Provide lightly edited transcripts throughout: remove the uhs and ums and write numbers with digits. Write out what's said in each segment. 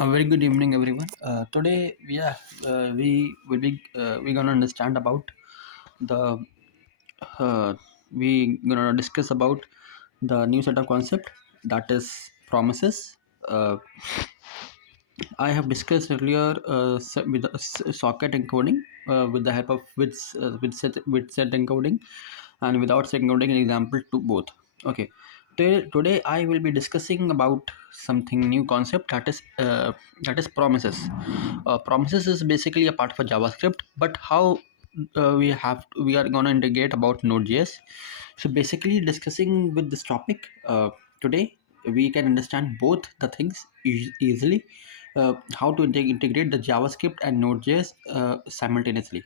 A very good evening, everyone. Today, we're gonna understand about the we gonna discuss about the new set of concept that is promises. Uh, I have discussed earlier with socket encoding with the help of with set encoding and without set encoding an example to both. Okay, today I will be discussing about something new concept that is promises. Promises is basically a part of a JavaScript, but how we are gonna integrate about Node.js. So basically, discussing with this topic today, we can understand both the things easily. How to integrate the JavaScript and Node.js simultaneously.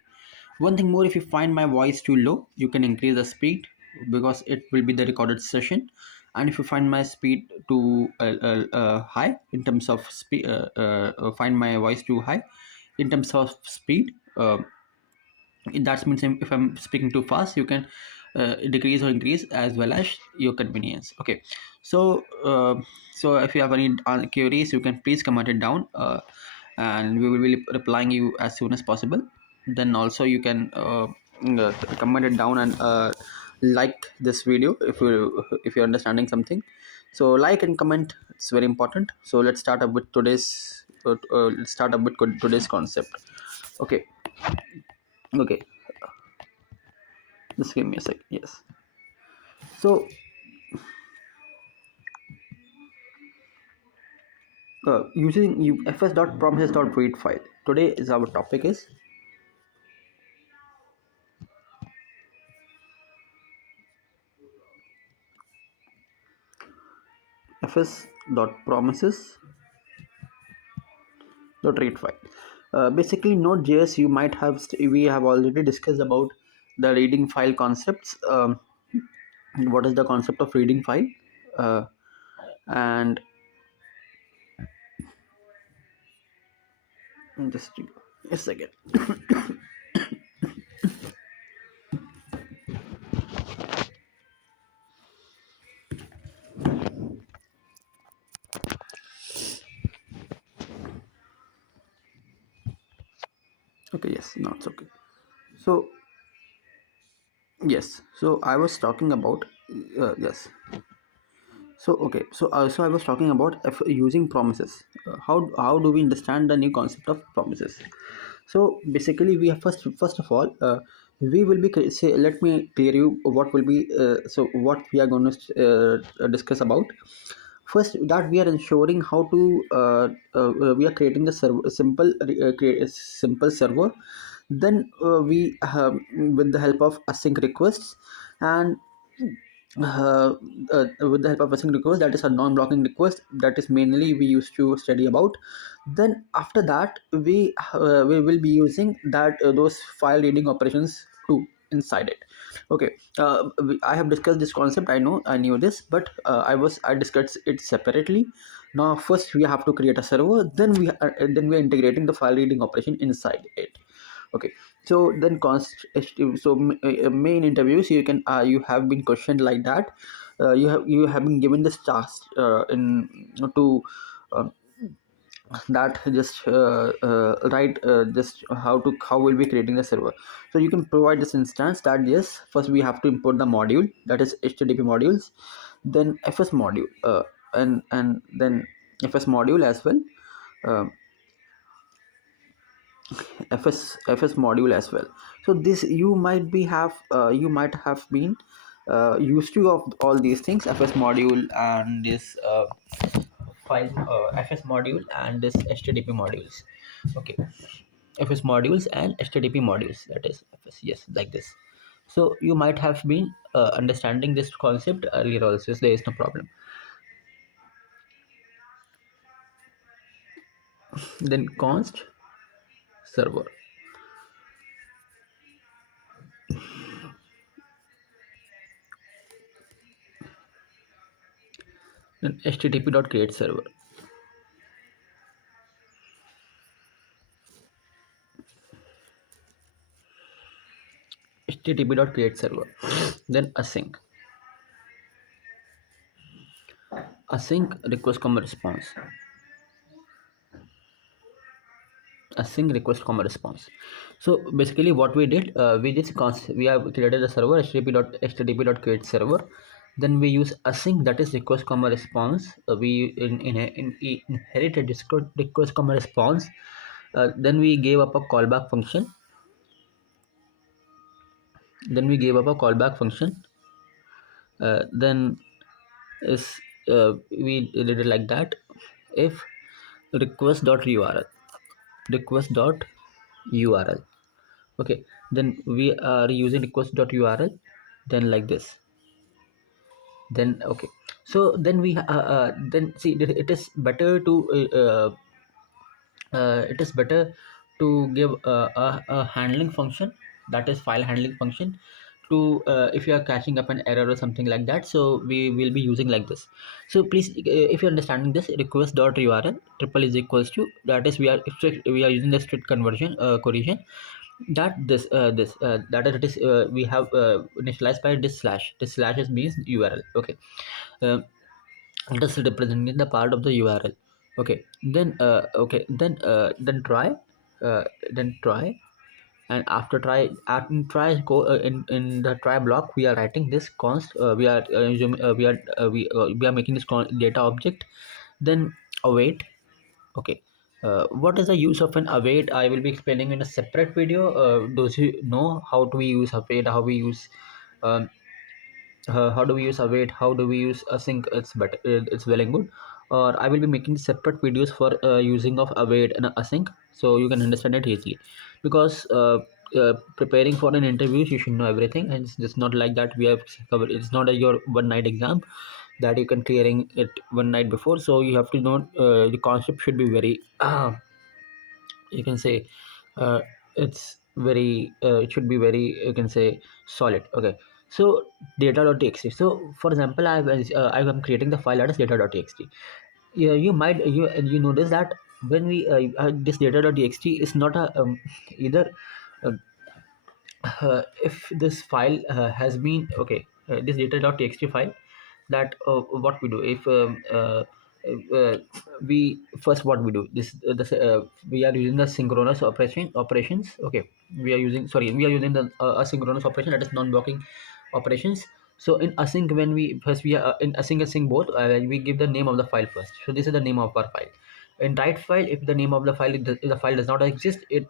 One thing more, if you find my voice too low, you can increase the speed because it will be the recorded session. And if you find my speed too high in terms of speed, find my voice too high in terms of speed. That means if I'm speaking too fast, you can decrease or increase as well as your convenience. Okay, so so if you have any queries, you can please comment it down, and we will be replying you as soon as possible. Then also you can comment it down and like this video if you're understanding something. So like and comment, it's very important. So let's start up with today's concept. Okay. Okay, just give me a sec. Yes. So, using fs.promises.read file. Today is our topic is fs.promises.read file. Basically, Node.js, you might have we have already discussed about the reading file concepts. What is the concept of reading file? And just a second. Okay, yes, now it's okay. So yes, so I was talking about yes. So I was talking about using promises. How do we understand the new concept of promises? So basically, we have first of all, we will be say. Let me clear you what will be. What we are going to discuss about. First, that we are ensuring how to we are creating the server, create a simple server. Then we with the help of async requests and uh, with the help of async request, that is a non-blocking request, that is mainly we used to study about. Then after that, we will be using that those file reading operations too inside it. Okay, I have discussed this concept. I knew this, but I discussed it separately. Now first we have to create a server, then we are integrating the file reading operation inside it. Okay, so then main interviews, you have been questioned like that. You have been given this task in to that just write just how will be creating the server. So you can provide this instance that yes, first we have to import the module, that is HTTP modules, then fs module, and then fs module as well, uh, fs module as well. So this you might have been used to of all these things, fs module and this file fs module and this http modules. Okay, fs modules and http modules, that is fs, yes, like this. So you might have been understanding this concept earlier also, so there is no problem. Then const server, then http.create server, http.create server, then async request comma response, async request comma response. So basically what we did, we have created a server http.create server. Then we use async, that is request comma response. We inherited request comma response. Then we gave up a callback function. Then is we did it like that. If request.url, okay, then we are using request.url, then like this. Then okay, so then then see, it is better to give a handling function, that is file handling function, to if you are catching up an error or something like that. So we will be using like this. So please, if you're understanding this, request.url triple is equals to, that is we are using the strict conversion collision, that that is, it is we have initialized by this slash is means url. Okay, uh, it is representing the part of the url. Okay, then uh, try. And after in the try block, we are writing this const, we are making this data object, then await. Okay, what is the use of an await? I will be explaining in a separate video. Those who know how do we use await, um, how do we use await, how do we use async, it's better, it's well and good. Or I will be making separate videos for using of await and async, so you can understand it easily. Because preparing for an interview, you should know everything, and it's just not like that we have covered. It's not your one night exam that you can clearing it one night before. So you have to know, the concept should be very you can say, uh, it should be very, you can say, solid. Okay, so data.txt. So for example, I am creating the file that is data.txt. Yeah, you notice that when we this data.txt is not a either uh, if this file has been okay, this data.txt file, that what we do if uh, we first what we do this we are using the synchronous operations. Okay, we are using the asynchronous operation, that is non-blocking operations. So in async, when we first we are in async both, we give the name of the file first. So this is the name of our file. In write file, if the name of the file, if the file does not exist, it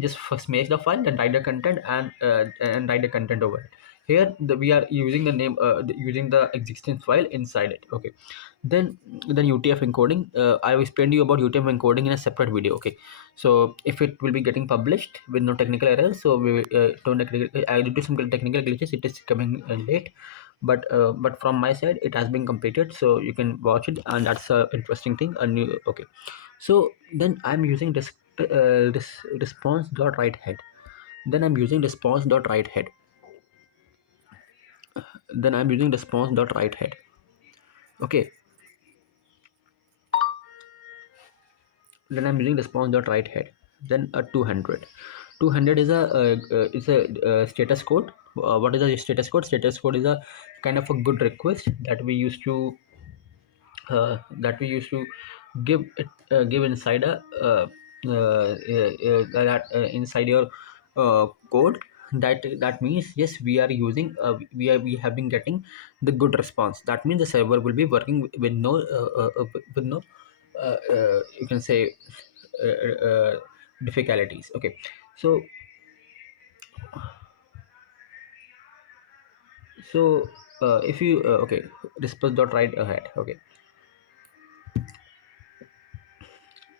just first makes the file, then write the content, and write the content over it. Here we are using the name, using the existing file inside it. Okay, then UTF encoding, I will explain to you about UTF encoding in a separate video. Okay, so if it will be getting published with no technical errors, so we don't due to some technical glitches, it is coming late. But from my side, it has been completed, so you can watch it, and that's a interesting thing. A new Okay, so then I'm using this response dot write head. Then I'm using response dot write head. Then I'm using response dot write head. Okay, then I'm using response dot write head. Then a 200 is a status code. What is a status code? Status code is a kind of a good request that we used to give inside inside your code. That means, yes, we are using we have been getting the good response. That means the server will be working with no you can say difficulties. Okay, so so if you okay, response dot write ahead. Okay,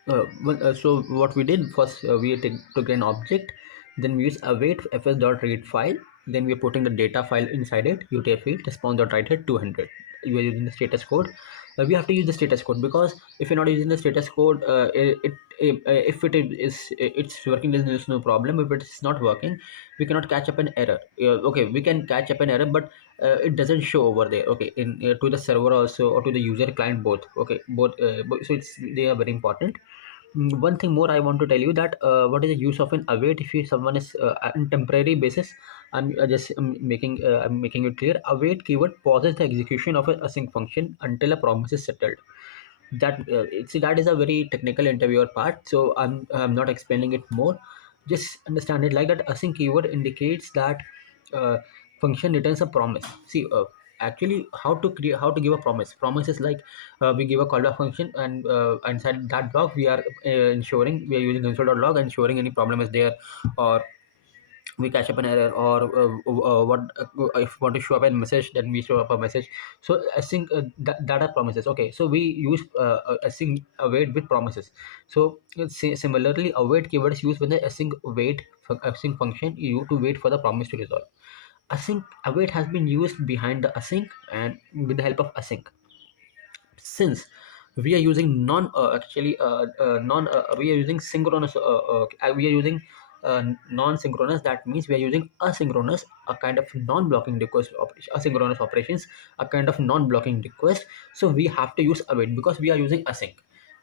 so what we did first, took an object, then we use await fs.read file, then we are putting the data file inside it, utf8 response.write 200. You are using the status code. We have to use the status code, because if you're not using the status code, if it is it's working, there's no problem. If it's not working, we cannot catch up an error. Okay, we can catch up an error, but it doesn't show over there. Okay, in to the server also, or to the user client, both. Okay, so they are very important. One thing more I want to tell you, that what is the use of an await if someone is on temporary basis. I'm making it clear. Await keyword pauses the execution of a async function until a promise is settled. See, that is a very technical interviewer part, so I'm not explaining it more. Just understand it like that. Async keyword indicates that uh, function returns a promise. See, actually, how to give a promise is like, we give a callback function, and inside that block we are ensuring we are using console.log, ensuring any problem is there, or we catch up an error, or what if we want to show up a message, then we show up a message. So async that are promises. Okay, so we use async await with promises. So similarly, await keywords used when the async function you to wait for the promise to resolve. Async await has been used behind the async and with the help of async. Since we are using non we are using synchronous we are using non-synchronous, that means we are using asynchronous, a kind of non-blocking request asynchronous operations, a kind of non-blocking request. So we have to use await because we are using async.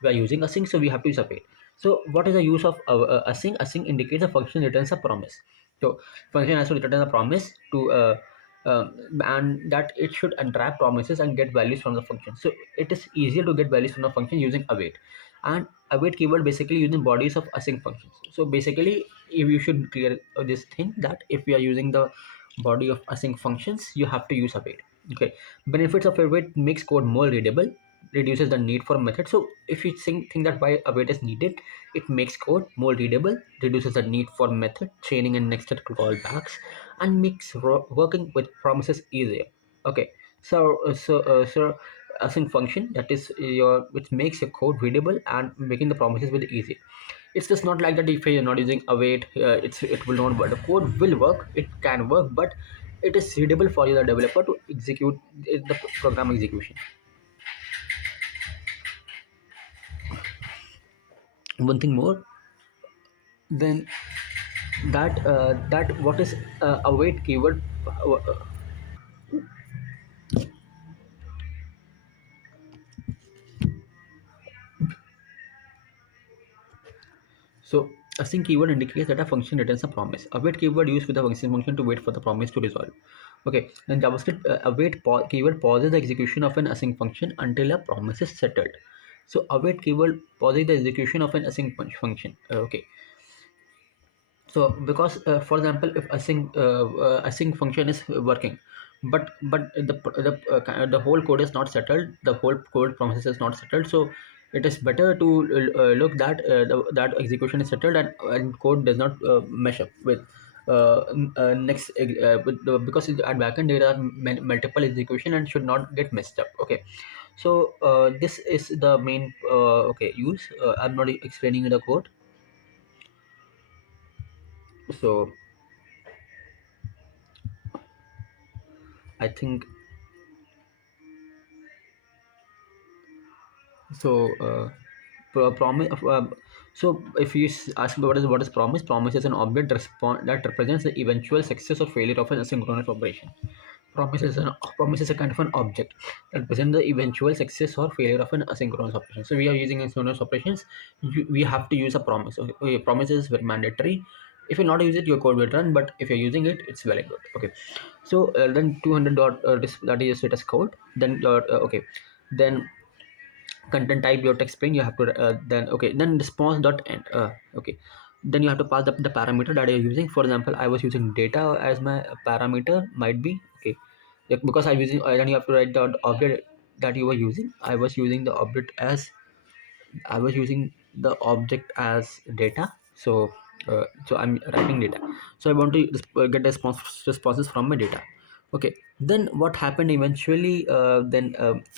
We are using async, so we have to use await. So what is the use of async? Async indicates a function returns a promise. So function has to return a promise to and that it should unwrap promises and get values from the function. So it is easier to get values from the function using await. And await keyword basically using bodies of async functions. So basically, if you should clear this thing, that if we are using the body of async functions, you have to use await. Okay, benefits of await: makes code more readable, reduces the need for method. So if you think that why await is needed, it makes code more readable, reduces the need for method chaining and nested callbacks, and makes working with promises easier. Okay, so async function, that is your which makes your code readable and making the promises with easy. It's just not like that if you're not using await, it will not work. The code will work, it can work, but it is readable for you, the developer, to execute the program execution. One thing more, then that what is await keyword. So async keyword indicates that a function returns a promise. Await keyword used with the function to wait for the promise to resolve. Okay, then JavaScript await keyword pauses the execution of an async function until a promise is settled. So await keyword pauses the execution of an async function. Okay, so because for example, if async function is working, but the whole code is not settled, the whole code process is not settled. So it is better to look that that execution is settled, and code does not mesh up with next because at backend there are multiple execution and should not get messed up. Okay, so this is the main okay use. I'm not explaining the code. So I think so promise so if you ask me what is promise, promise is an object response that represents the eventual success or failure of an asynchronous operation. Promise is a kind of an object that represents the eventual success or failure of an asynchronous operation. So we are using asynchronous operations, we have to use a promise. Okay, promise is very mandatory. If you not use it, your code will run, but if you're using it, it's very good. Okay, so then 200 dot that is status code. Then okay, then content type your text string, you have to then okay, then response dot end. Okay, then you have to pass the parameter that you're using. For example, I was using data as my parameter, might be okay. Like, because I'm using then you have to write the object that you were using. I was using the object as data. So so I'm writing data. So I want to get responses from my data. Okay, then what happened eventually, then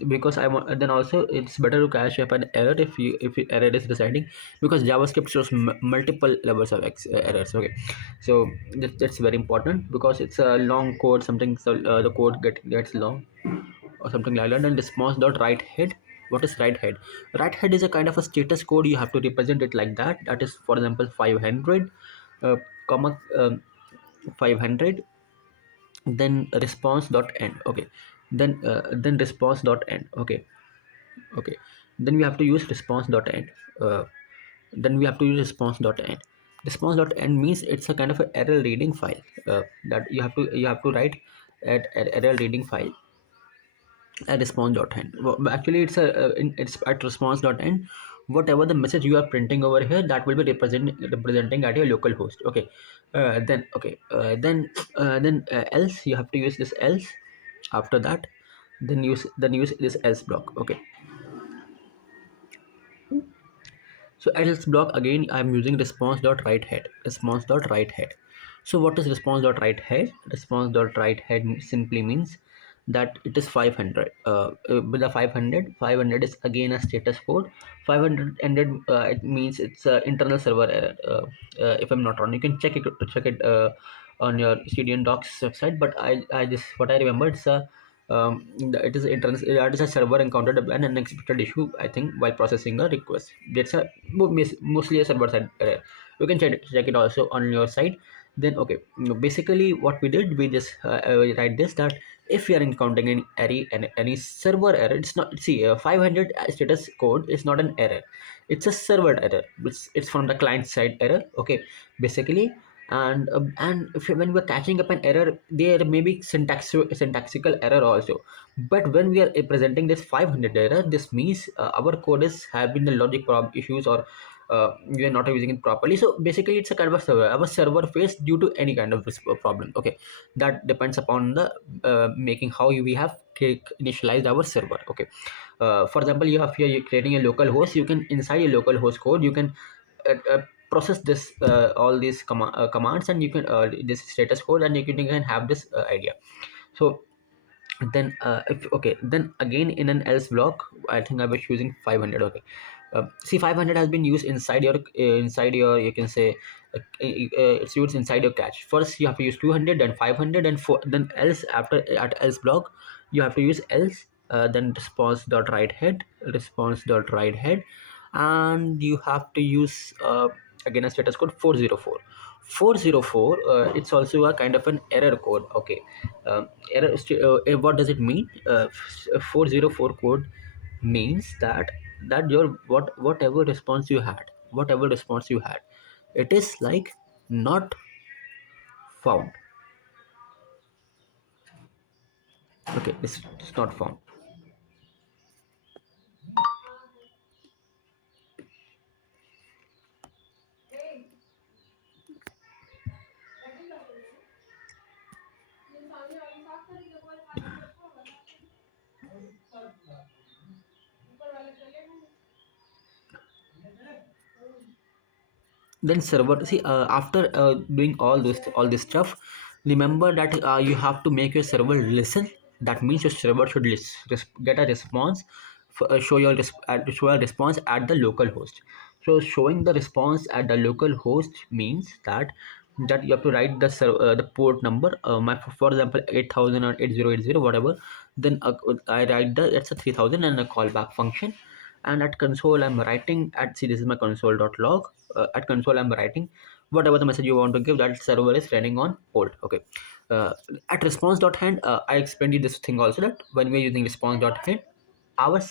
because I want, then also it's better to cache up an error if error is residing, because JavaScript shows multiple levels of errors. Okay, so that's very important because it's a long code, something. So the code gets long or something like that. And response dot write head. What is write head? Write head is a kind of a status code. You have to represent it like that. That is, for example, 500 comma 500, then response dot end. Okay, then response dot end. Okay, okay, then we have to use response dot end. Then we have to use response dot end. Response dot end means it's a kind of an error reading file that you have to write at error reading file. at response.end. Actually, it's at response.end. Whatever the message you are printing over here, that will be representing at your local host. Okay, then else you have to use this else. After that, then use this else block. Okay, so else block again, I'm using response.write head. Response.write head. So what is response.write head? Response.write head simply means that it is 500. With the 500 is again a status code. 500 ended, it means it's internal server error. If I'm not wrong, you can check it on your CDN docs website. But I just what I remember, it's a it is internal. That is a server encountered an unexpected issue, I think, while processing a request. That's a mostly a server side error. You can check it also on your side. Then okay, basically what we did, we just write this, that if we are encountering any server error, it's not, see, 500 status code is not an error, it's a server error. It's from the client side error. Okay, basically. And when we're catching up an error, there may be syntactical error also. But when we are presenting this 500 error, this means our code is having the logic issues, or we are not using it properly. So basically it's a kind of a server, our server faced due to any kind of problem. Okay, that depends upon the making how we have initialized our server. Okay, for example, you have here, you're creating a local host. You can, inside your local host code, you can process this all these commands, and you can this status code, and you can have this idea. So then if okay, then again in an else block, I think I was using 500. Okay, see, 500 has been used inside your you can say it's used inside your catch. First you have to use 200, then 500, and then else. After at else block, you have to use else, then response.write head, and you have to use again a status code 404. 404, it's also a kind of an error code. Okay, what does it mean? 404 code means that your whatever response you had, it is like not found. Okay, it's not found. Then server, see, after doing all this stuff, remember that you have to make your server listen. That means your server should get a response, show a response at the local host. So showing the response at the local host means that you have to write the port number, for example 8000 or 8080, whatever. Then I write it's a 3000 and a callback function. And at console I'm writing, at see, this is my console.log. At console I'm writing whatever the message you want to give, that server is running on hold. Okay, uh, at response.hand, I explained you this thing also, that when we're using response.hand, our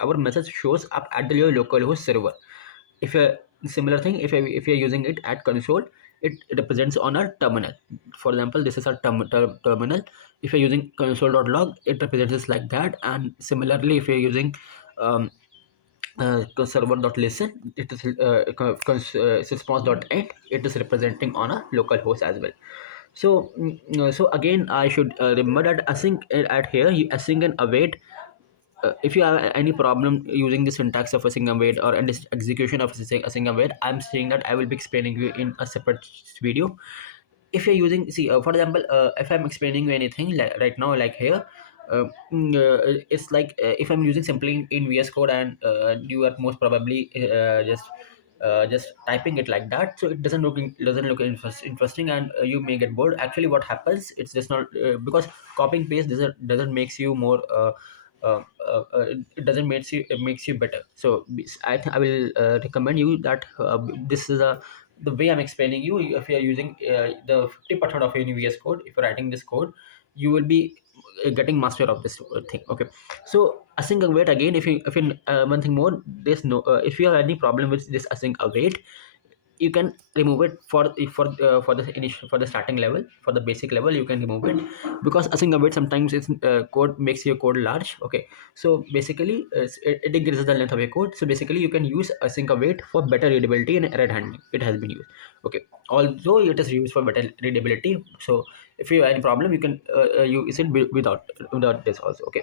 our message shows up at the your localhost server. If a similar thing, if you're using it at console, it represents on a terminal. For example, this is a terminal. If you're using console.log, it represents this like that. And similarly, if you're using um, server.listen, it is response.end, it is representing on a local host as well. So so again, I should remember that async, at here you async and await. If you have any problem using the syntax of async and await, or and this execution of async and await, I'm saying that I will be explaining you in a separate video. If you're using, see, for example, if I'm explaining you anything like right now, like here, it's like if I'm using simply in VS Code, and you are most probably just typing it like that, so it doesn't look interesting, and you may get bored. Actually what happens, it's just not because copying paste doesn't makes you more it doesn't makes you better. So I will recommend you that this is a the way I'm explaining you. If you are using the 50% of your VS code, if you're writing this code, you will be getting master of this thing. Okay, so async await again. If you one thing more, there's no if you have any problem with this async await, you can remove it for the initial, for the starting level, for the basic level you can remove it, because async await sometimes it's code makes your code large. Okay, so basically it increases the length of your code. So basically you can use async await for better readability and error handling. It has been used. Okay, although it is used for better readability, so if you have any problem you can use it without this also. Okay,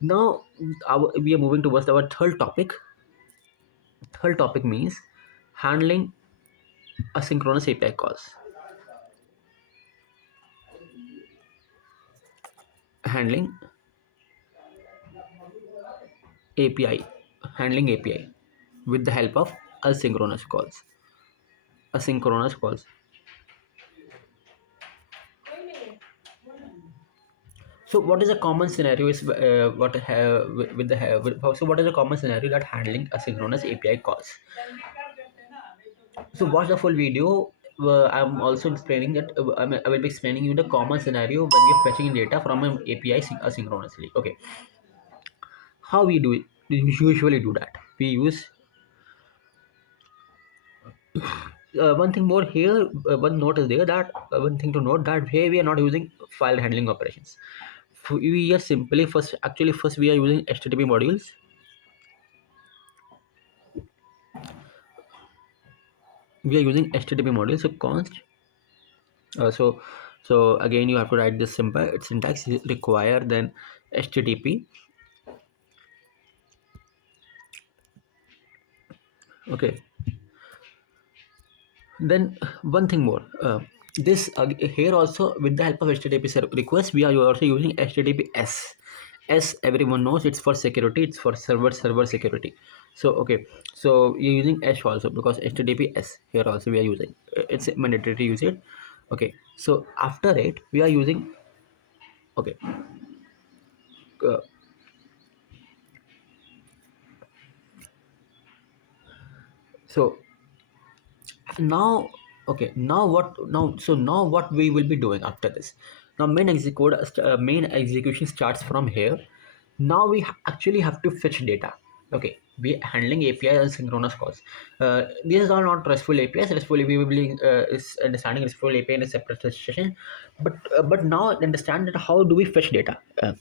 now we are moving towards our third topic. Third topic means handling asynchronous API calls. Handling API, handling API with the help of asynchronous calls. Asynchronous calls. So what is a common scenario is what have with the have so what is a common scenario that handling asynchronous API calls. So watch the full video. I'm also explaining that I will be explaining you the common scenario when we're fetching data from an API asynchronously. Okay, how we do it? We usually do that. We use one thing more here. One note is there that one thing to note that here we are not using file handling operations. We are simply first we are using HTTP modules. We are using HTTP modules. So const. So again you have to write this simple. Its syntax is require then HTTP. Okay. Then one thing more. This here also with the help of HTTP request we are also using HTTPS. S everyone knows it's for security. It's for server security. So okay. So you're using S also because HTTPS here also we are using. It's mandatory to use it. Okay. So after it we are using. Okay. Uh, so now okay now what now so now what we will be doing after this. Now main execution starts from here. Now we actually have to fetch data. Okay, we handling API and synchronous calls. These are not RESTful APIs. RESTful we will be is understanding RESTful API in a separate session. But now understand that how do we fetch data.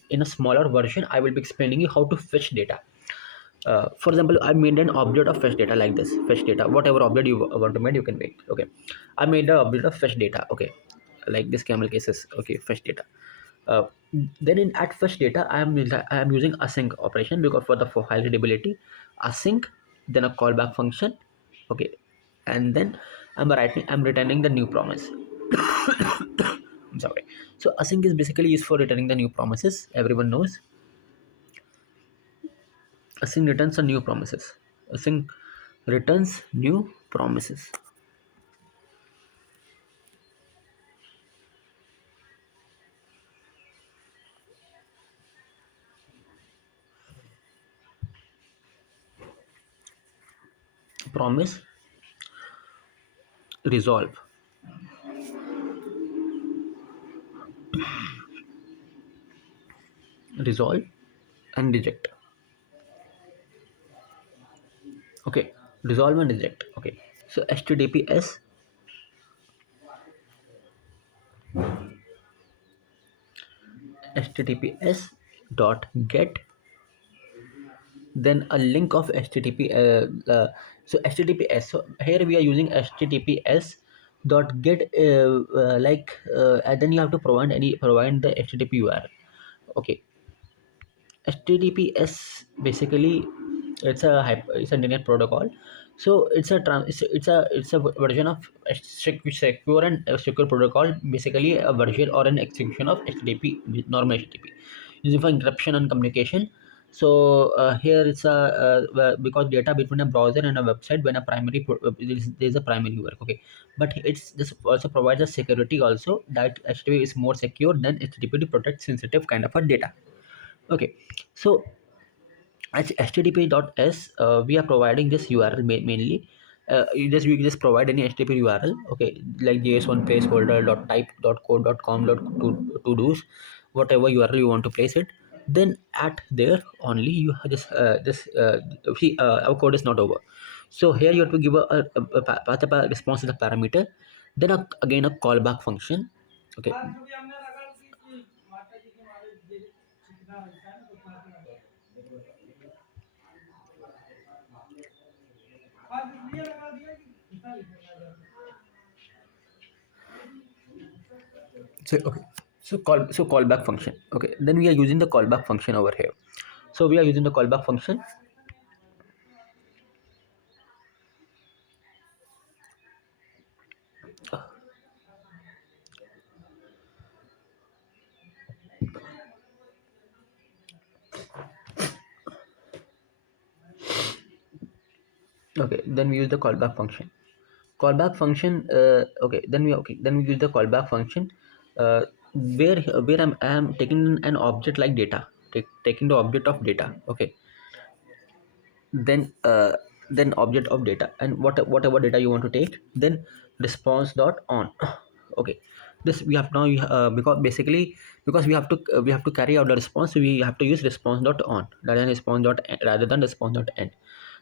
In a smaller version I will be explaining you how to fetch data. For example, I made an object of fetch data like this. Fetch data, whatever object you want to make, you can make. Okay, I made an object of fetch data. Okay, like this camel cases. Okay, fetch data. uh, then in at fetch data I am using async operation because for file readability. Async, then a callback function. Okay, and then I'm returning the new promise. I'm sorry. So async is basically used for returning the new promises. Everyone knows async returns a new promises. Async returns new promises. Promise, resolve, resolve, and reject. Okay, resolve and reject. Okay, so https dot get, then a link of http so https. So here we are using https dot get and then you have to provide the http URL. Okay, HTTPS basically it's a internet protocol. So it's a version of a secure and a secure protocol. Basically, a version or an execution of HTTP, normal HTTP, using for encryption and communication. So here it's a because data between a browser and a website when a there's a primary work. Okay, but it's this also provides a security also that HTTP is more secure than HTTP to protect sensitive kind of a data. Okay, so at http.s we are providing this URL mainly. You just provide any HTTP URL. Okay, like json placeholder dot type dot code dot com dot to do's, whatever URL you want to place it. Then at there only you just see our code is not over. So here you have to give path a response to the parameter, then again a callback function. Okay. So okay. So callback function. Okay. Then we are using the callback function over here. So we are using the callback function. Okay. Then we use the callback function. Callback function. Then we use the callback function. Where I'm taking an object like data. Taking the object of data. Okay. then uh, then object of data, and whatever data you want to take, then response dot on. Okay, this we have now, because basically, because we have to carry out the response, so we have to use response dot on rather than response dot end.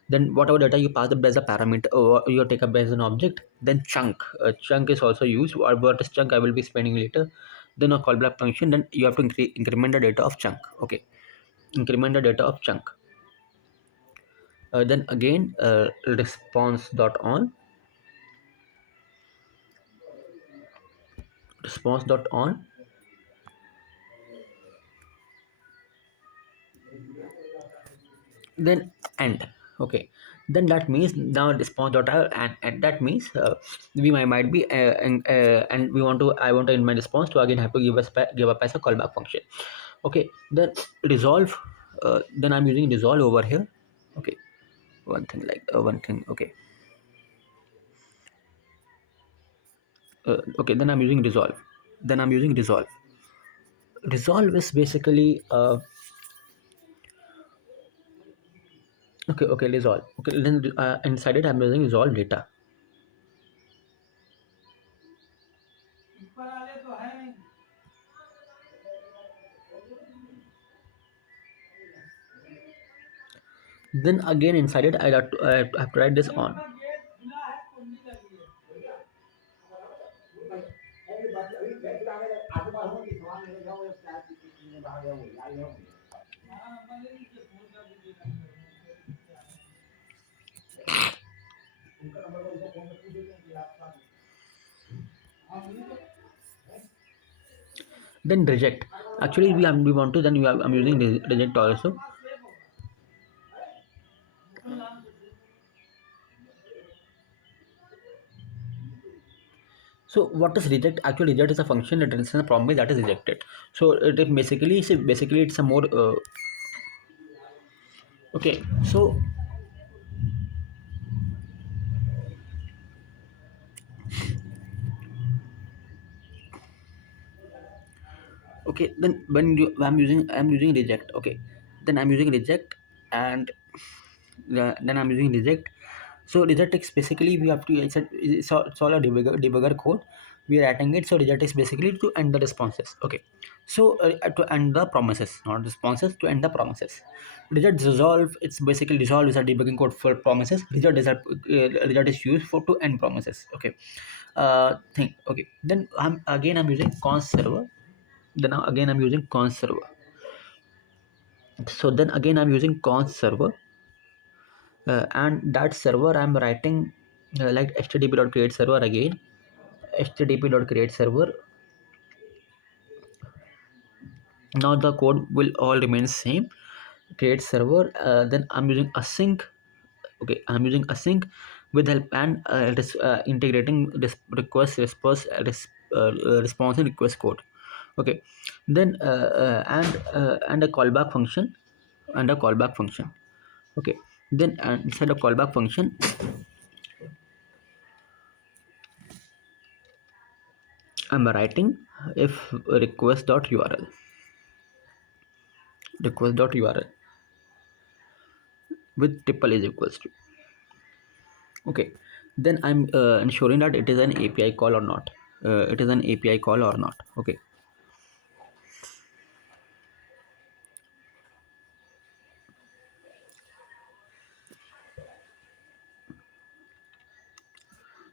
Then whatever data you pass up as a parameter, or you take up as an object, then chunk is also used. Or what is chunk I will be explaining later. Then a callback function, then you have to increment the data of chunk. Okay, increment the data of chunk. Then again, response dot on, response dot on, then end. Okay, then that means now response dot and that means, we might be, and we want to I want to in my response to again have to give up as a callback function. Okay, then resolve. Then I'm using resolve over here. Okay, one thing. Okay. Okay, then I'm using resolve. Resolve is basically, okay, resolve. Okay, then inside it I'm using resolve data. Then again inside it I have to write this on. Then reject. Actually, we want to, then I'm using reject also. So what is reject? Actually, reject is a function that returns a promise that is rejected. So basically it's a more, okay. So okay, then when I'm using reject. Okay, then I'm using reject, and then I'm using reject. So reject is basically, we have to, it's all a debugger code. We are writing it. So reject is basically to end the responses. Okay, so to end the promises, not responses, to end the promises. Reject resolve. It's basically, resolve is a debugging code for promises. Reject is used for to end promises. Okay, thing. Okay, then I'm using const server. Then again I'm using const server. So then again I'm using const server, and that server I'm writing, like http.create server again, http.create server. Now the code will all remain same. Create server, then I'm using async. Okay, I'm using async with help, and integrating this request response, response and request code. Okay, then and a callback function, and a callback function. Okay, then inside a callback function, I'm writing if request.url with triple is equals to. Okay, then I'm ensuring that it is an API call or not. It is an API call or not. Okay,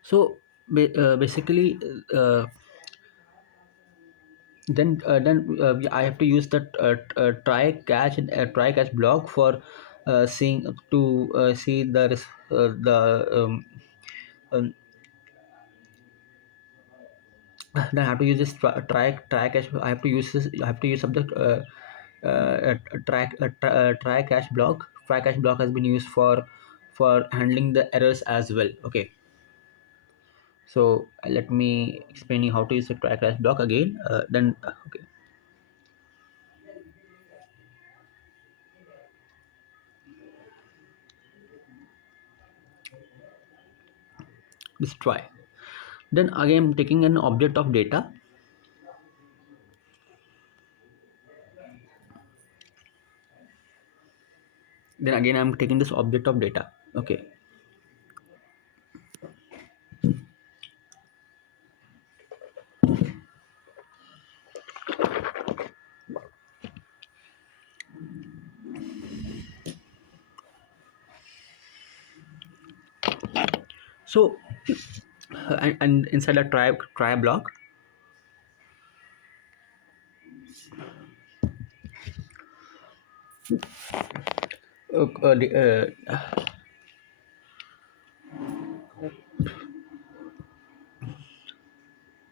So basically, I have to use that try catch block for seeing to see the then I have to use this try catch. I have to use this. I have to use subject try catch block. Try catch block has been used for handling the errors as well. Okay, so let me explain you how to use the try catch block again. Then okay, let's try. Then again, I'm taking an object of data. Then again, I'm taking this object of data. Okay, so and inside a try block,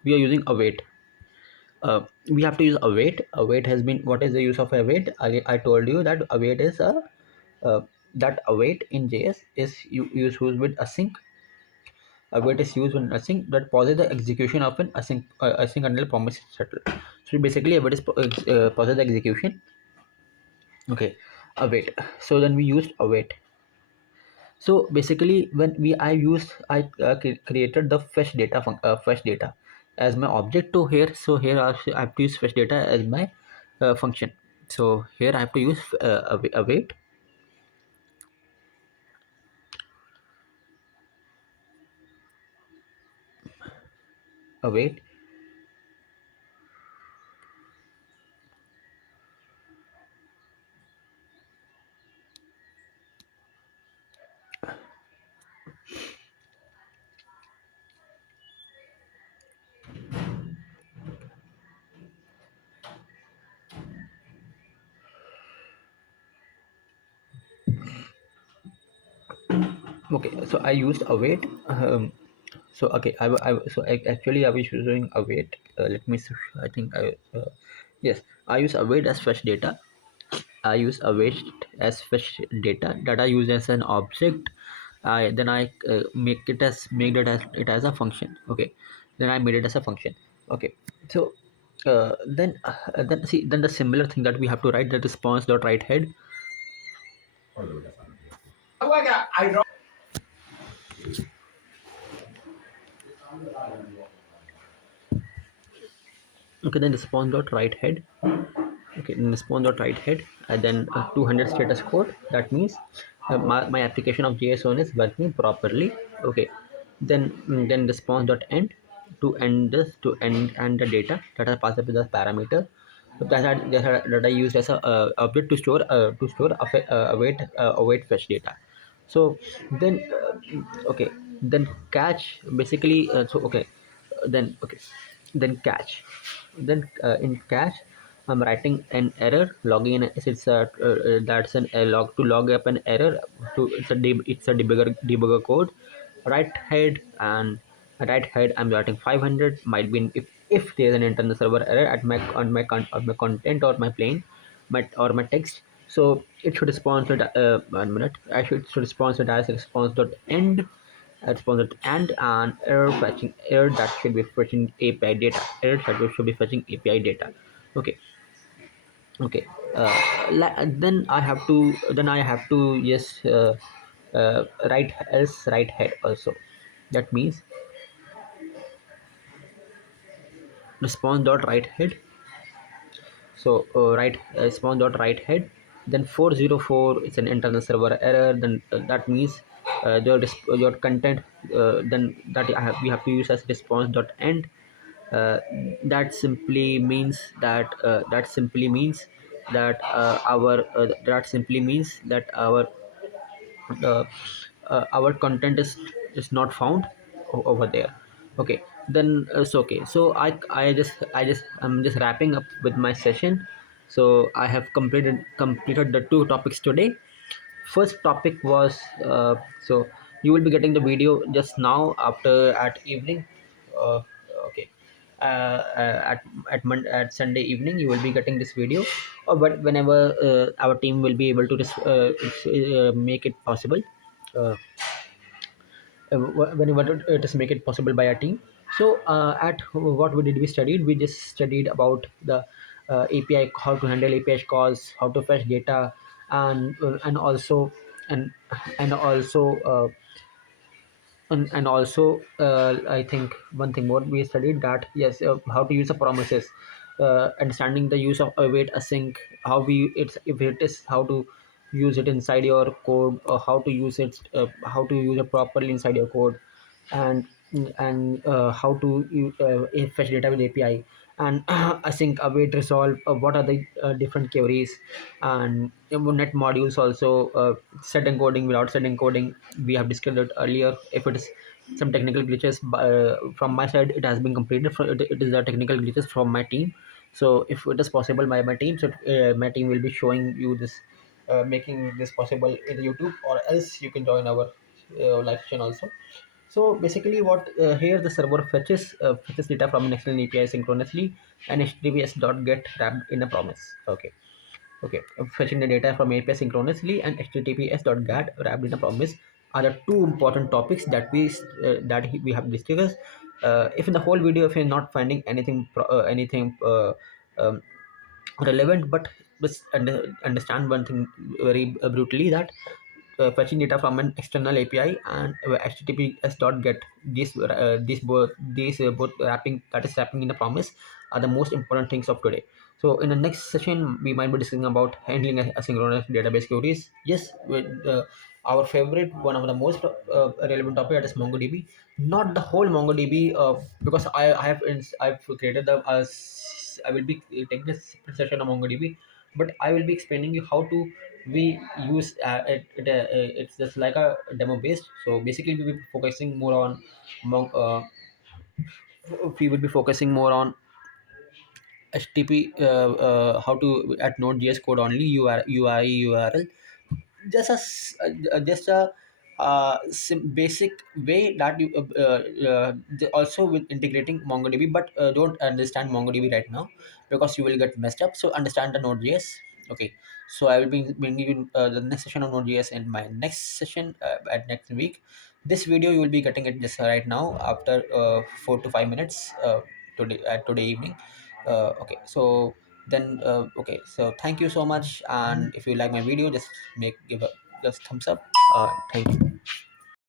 we are using await. We have to use await. Await has been, what is the use of await? I told you that await is a that await in JS is used with async. Await is used when async that pauses the execution of an async until promise is settled. So basically await is pauses the execution. Okay, await. So then we used await. So basically, when I used, created the fetch data as my object to here. So here I have to use fetch data as my function. So here I have to use await. Await. Okay, so I used await. So okay, actually I was using await. Let me see. I think yes, I use await as fetch data. I use await as fetch data that I use as an object. I make it as a function. Okay, then I made it as a function. Okay, so then the similar thing that we have to write, the response dot write head. Okay, then response dot write head. Okay, then response dot write head, and then 200 status code. That means my application of JSON is working properly. Okay, then response dot end to end this to end and the data that I passed up with the parameter. So that I used as a object to store await fetch data. So then okay, then catch basically then okay then catch then in catch I'm writing an error logging in. It's that's an a log to log up an error to it's a debugger code. Right head and right head I'm writing 500 might be if there's an internal server error at my on my content or my plane my text. So it should respond to the 1 minute. I should respond to that as response dot end response dot and error fetching error that should be fetching API data. Error that should be fetching API data. Okay, okay. Then I have to yes write head also. That means response dot write head. So response dot write head, then 404 is an internal server error. Then that means your content then that we have to use as response dot end. uh, that simply means that our content is not found. over there. Okay, then so okay, so I'm just wrapping up with my session. So I have completed the two topics today. First topic was so you will be getting the video just now after at evening. uh, okay, at Sunday evening you will be getting this video, or but whenever our team will be able to make it possible, uh, when we wanted to make it possible by our team. So at what we did, we studied, we just studied about the API, how to handle API calls, how to fetch data, and also and and also and also I think one thing more we studied, that yes, how to use the promises, understanding the use of await async, how we it's if it is how to use it inside your code, or how to use it, how to use it properly inside your code, and how to fetch data with API, and async, await, resolve, what are the different queries, and net modules also, set encoding, without set encoding. We have discussed it earlier. If it is some technical glitches from my side, it has been completed. It is a technical glitches from my team. So if it is possible by my team, so my team will be showing you this, making this possible in YouTube, or else you can join our live session also. So basically, what here the server fetches data from an external API synchronously, and HTTPS dot get wrapped in a promise. Okay, okay, fetching the data from API synchronously and HTTPS dot get wrapped in a promise are the two important topics that we have discussed. If in the whole video, if you're not finding anything um, relevant, but just understand one thing very brutally, that fetching data from an external API and HTTPS dot get, these both wrapping, that is wrapping in a promise, are the most important things of today. So in the next session, we might be discussing about handling asynchronous database queries. Yes, with our favorite, one of the most relevant topic, that is MongoDB. Not the whole MongoDB, because I've created I will be taking a separate session on MongoDB, but I will be explaining you how to we use it's just like a demo based. So basically, we will be focusing more on we will be focusing more on HTTP, how to at Node.js code only, UI, URL, just just a basic way that you also with integrating MongoDB, but don't understand MongoDB right now, because you will get messed up. So understand the Node.js. Okay, so I will be bringing you the next session of Node.js in my next session at next week. This video you will be getting it just right now after 4 to 5 minutes today evening. Okay, so then okay, so thank you so much, and if you like my video, just give a just thumbs up. Thank you.